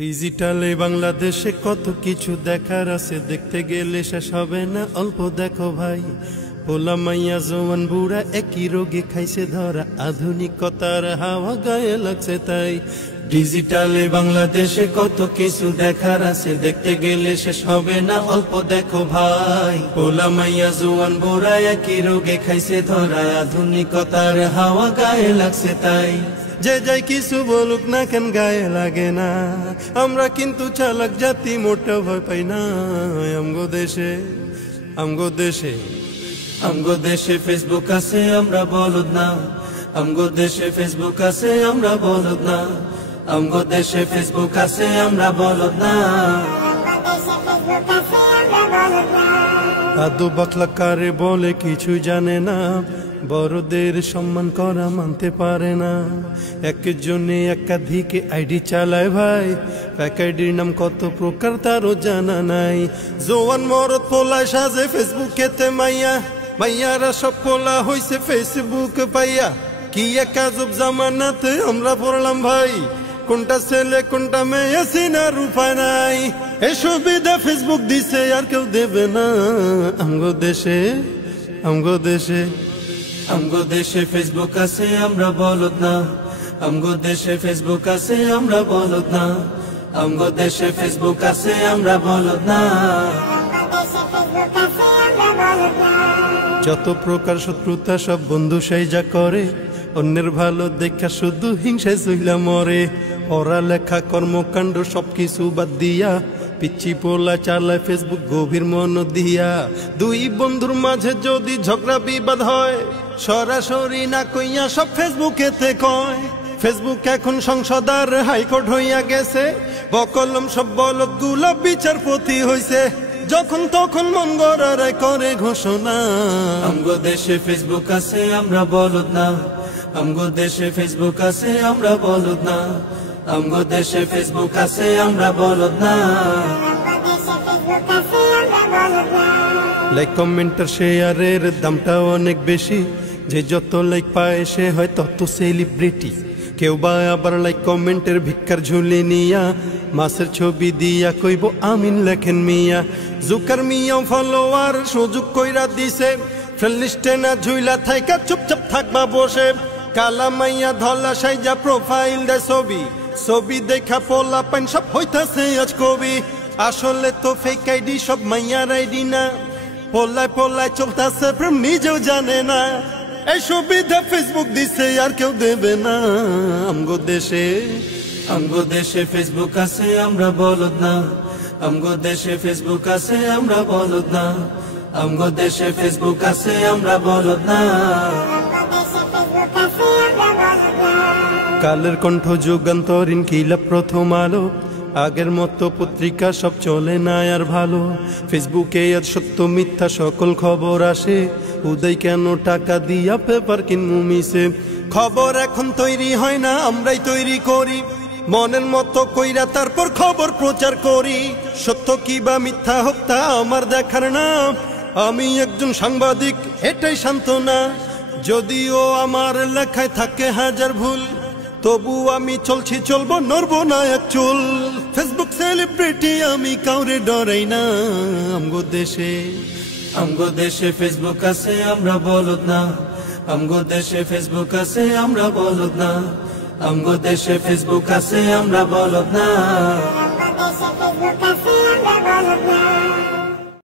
ডিজিটালে বাংলাদেশে কত কিছু দেখার আছে, দেখতে গেলে শেষ হবে না। অল্প দেখো ভাই, পোলা মাইয়া জওয়ান বুড়া একই রোগে খাইছে ধরা, আধুনিকতার হাওয়া গায়ে লাগছে তাই। ডিজিটালে বাংলাদেশে কত কিছু দেখার আছে, দেখতে গেলে শেষ হবে না। অল্প দেখো ভাই, পোলা মাইয়া জওয়ান বুড়া একই রোগে খাইছে ধরা, আধুনিকতার হাওয়া গায়ে লাগছে তাই। যে যাই কিছু বলুক না কেন গায়ে লাগে না, আমরা কিন্তু চালাক জাতি, মোটা ভয় পাই না। আমগো দেশে আমগো দেশে আমগো দেশে ফেসবুক আছে, আমরা বলদ না। আমগো দেশে ফেসবুক আছে, আমরা বলদ না। আমগো দেশে ফেসবুক আছে, আমরা বলদ না। আদু বাকলা কারে বলে কিছু জানে না, বড়দের সম্মান করা মানতে পারে না। একজনে একাধিক আইডি চালায় ভাই, এক আইডির নাম কত প্রকার তারও জানা নাই। জোয়ান মরদ পোলায় সাজে ফেসবুকেতে মাইয়া, মাইয়ারা সব পোলা হইছে ফেসবুক পাইয়া। কি এক আজব জামানাতে আমরা পড়লাম ভাই, কোনটা ছেলে কোনটা মেয়ে চিনার উপায় নাই। এই সুবিধা ফেসবুক দিছে আর কেউ দেবে না। আমগো দেশে আমগো দেশে আমগো দেশে ফেসবুক আছে, আমরা বলদ না। আমগো দেশে ফেসবুক আছে, আমরা বলদ না। আমগো দেশে ফেসবুক আছে, আমরা বলদ না। যত প্রকার শত্রুতা সব বন্ধু সেই যা করে, অন্যের ভালো দেখা শুধু হিংসায় চইলা মরে। পড়ালেখা কর্মকাণ্ড সবকিছু বাদ দিয়া, পিচ্ছি পোলা চালায় ফেসবুক গভীর মন দিয়া। দুই বন্ধুর মাঝে যদি ঝগড়া বিবাদ হয়, সরাসরি না কইয়া সব ফেসবুকেতে কয়। ফেসবুক এখন সংসদ আর হাইকোর্ট হইয়া গেছে, বকলম সব বলদ গুলা বিচারপতি হইছে। যখন তখন মন গড়ায় করে ঘোষণা। আমগো দেশে ফেসবুক আছে, আমরা বলদ না। আমগো দেশে ফেসবুক আছে, আমরা বলদ না। আমগো দেশে ফেসবুক আছে, আমরা বলদ না। লাইক কমেন্ট আর শেয়ারের দামটা অনেক বেশি, যে যত লাইক পায় সে হয় তত সেলিব্রিটি। কেউ বা আবার লাইক কমেন্টের ভিক্ষার ঝুলি নিয়া, মাছের ছবি দিয়া কইব আমিন লেখেন মিয়া। জুকার মিয়া ফলোয়ার সুযোগ কইরা দিছে, ফ্রেন্ড লিস্টে না ঝুইলা থাইকা চুপচাপ থাকবা বসে। কালা মাইয়া ধলা সাইজা প্রোফাইল দে ছবি, ছবি দেখা পোলা পাইন সব হইতাছে আজ কবি। আসলে তো ফেক আইডি সব মাইয়ার আইডি না, পোলায় পোলায় চলতাছে প্রেম নিজেও জানে না। এই সুবিধা ফেসবুক দিছে আর কেউ দেবে না। আমগো দেশে ফেসবুক আছে, আমরা বলদ না। আমগো দেশে ফেসবুক আছে, আমরা বলদ না। আমগো দেশে ফেসবুক আছে, আমরা বলদ না। কালের কণ্ঠ যুগান্তরীণ কিলা প্রথম আলো, আগের মতো পত্রিকা সব চলে না আর ভালো। ফেসবুকে আজ সত্য মিথ্যা সকল খবর আসে, উদয় কেন টাকা দিয়া পেপার কিনমু মিশে। খবর এখন তৈরি হয় না, আমরাই তৈরি করি মনের মতো কইরা, তারপর খবর প্রচার করি। সত্য কি বা মিথ্যা হোক তা আমার দেখার না, আমি একজন সাংবাদিক এটাই সান্ত্বনা। যদিও আমার লেখায় থাকে হাজার ভুল, তবু আমি চলছি চলবো নড়বো না এক চুল। ফেসবুক সেলিব্রিটি আমি কাউরে ডরাই না। আমগো দেশে ফেসবুক আছে, আমরা বলদ না। আমগো দেশে ফেসবুক আছে, আমরা বলদ না। আমগো দেশে ফেসবুক আছে, আমরা বলদ না।